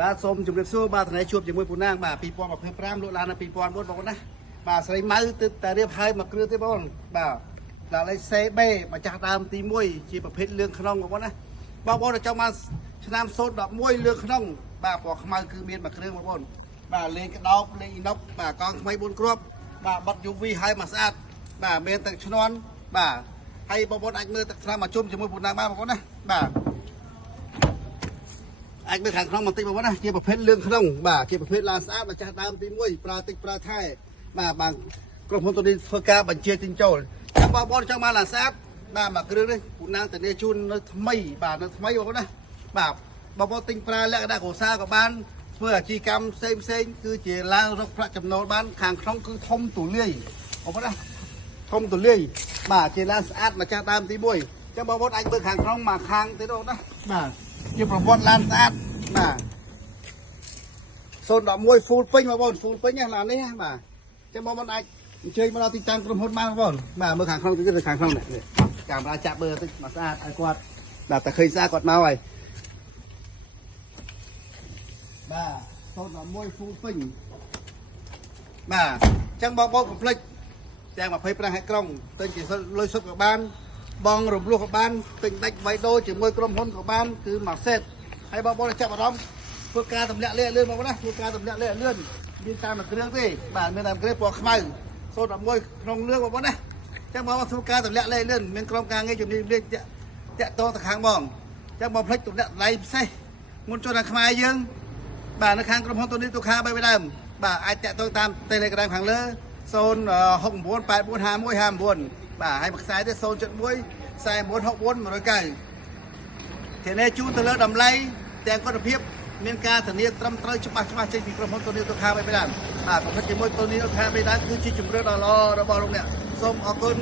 បាទសូមជម្រាបសួរបាទថ្ងៃជួបជាមួយពូណាងបាទ2025លោកឡាន2004បងណាបាទស្រីម៉ៅទើបតែរៀបហើយមកគ្រឿងទេបងបាទដល់លេខ CB ម្ចាស់ដើមទី1ជាប្រភេទលឿងក្នុងបងណាបងប្អូនចង់មកឆ្នាំ011លឿងក្នុងបាទពណ៌ខ្មៅគឺមានមួយគ្រឿងបងប្អូនបាទលេងក្តោបលេងអ៊ីណុកបាទកងថ្មី4គ្រាប់បាទបត់ UV ហើយមកស្អាតបាទមានទឹកឈ្នន់បាទហើយបងប្អូនអាចមើលទឹកថ្នាំមកជុំជាមួយពូណាងបានបងប្អូនណាបាទអាចមើលខាងក្នុងបន្តិចបងប្អូនណាជាប្រភេទលឿងក្នុងបាទជាប្រភេទឡានស្អាតម្ចាស់ដើមទី1ប្រើតិចប្រើថែបាទបានក្រុមហ៊ុនទូនីធ្វើការបញ្ជាទិញចូលចាំបងប្អូនចង់បានឡានស្អាតបាទមកគ្រឿងនេះពូណាងធានាជូននៅថ្មីបាទនៅថ្មីបងប្អូនណាបាទបងប្អូនទិញប្រើលក្ខណៈគ្រួសារក៏បានធ្វើអាជីវកម្មផ្សេងគឺជាឡើងរកប្រាក់ចំណូលបានខាងក្នុងគឺធំទូលាយបងប្អូនណាធំទូលាយបាទជាឡានស្អាតម្ចាស់ដើមទី1ចាំបងប្អូនអាចមើលខាងក្នុងមកខាងទៀតបងប្អូនណាបាទជាប្រព័ន្ធឡានស្អាតបាទ011 full ពេញបងប្អូន full ពេញណាឡាននេះបាទចាំបងប្អូនអាចអញ្ជើញមកដល់ទីតាំងក្រុមហ៊ុនបានបងប្អូនបាទមើលខាងក្នុងទៅខាងក្នុងនេះកាមេរ៉ាចាក់មើលតិចមកស្អាតឲ្យគាត់បាទតែឃើញស្អាតគាត់មកហើយបាទ011 full ពេញបាទអញ្ចឹងបងប្អូនកុំភ្លេចទាំង25ហិកក្រុងទិញជាលុយសុទ្ធក៏បានបងរំលោះក៏បានទិញដាច់វៃដូជាមួយក្រុមហ៊ុនក៏បានគឺមួយសេតហើយបងប្អូនចាប់អារម្មណ៍ធ្វើការទម្លាក់លេខលឿនបងប្អូនណាធ្វើការទម្លាក់លេខលឿនមានតាមមួយគ្រឿងទេបាទមានតាមគ្រឿងពណ៌ខ្មៅ011ក្នុងលឿនបងប្អូនណាអញ្ចឹងបងប្អូនធ្វើការទម្លាក់លេខលឿនមានក្រុមការងារជំនាញលេខតាក់តងទៅខាងបងអញ្ចឹងបងភ្លេចទម្លាក់ដៃពិសេសមុនចូលដល់ខ្មែរយើងបាទនៅខាងក្រុមហ៊ុនទូនីទូខា3ដើមបាទអាចតាក់ទងតាម Telegram ខាងលើ069 845159បាទហើយមួយខ្សែទៀត071 4964 109ធានាជូនទៅលើតម្លៃទាំងគុណភាពមានការធានាត្រឹមត្រូវច្បាស់ចេញពីក្រុមហ៊ុនទូនីទូខា3ដើមបាទប្រភេទជាមួយទូនីទូខា3ដើមគឺជាជំរឿនដ៏ល្អរបស់លោកអ្នកសូមអរគុណ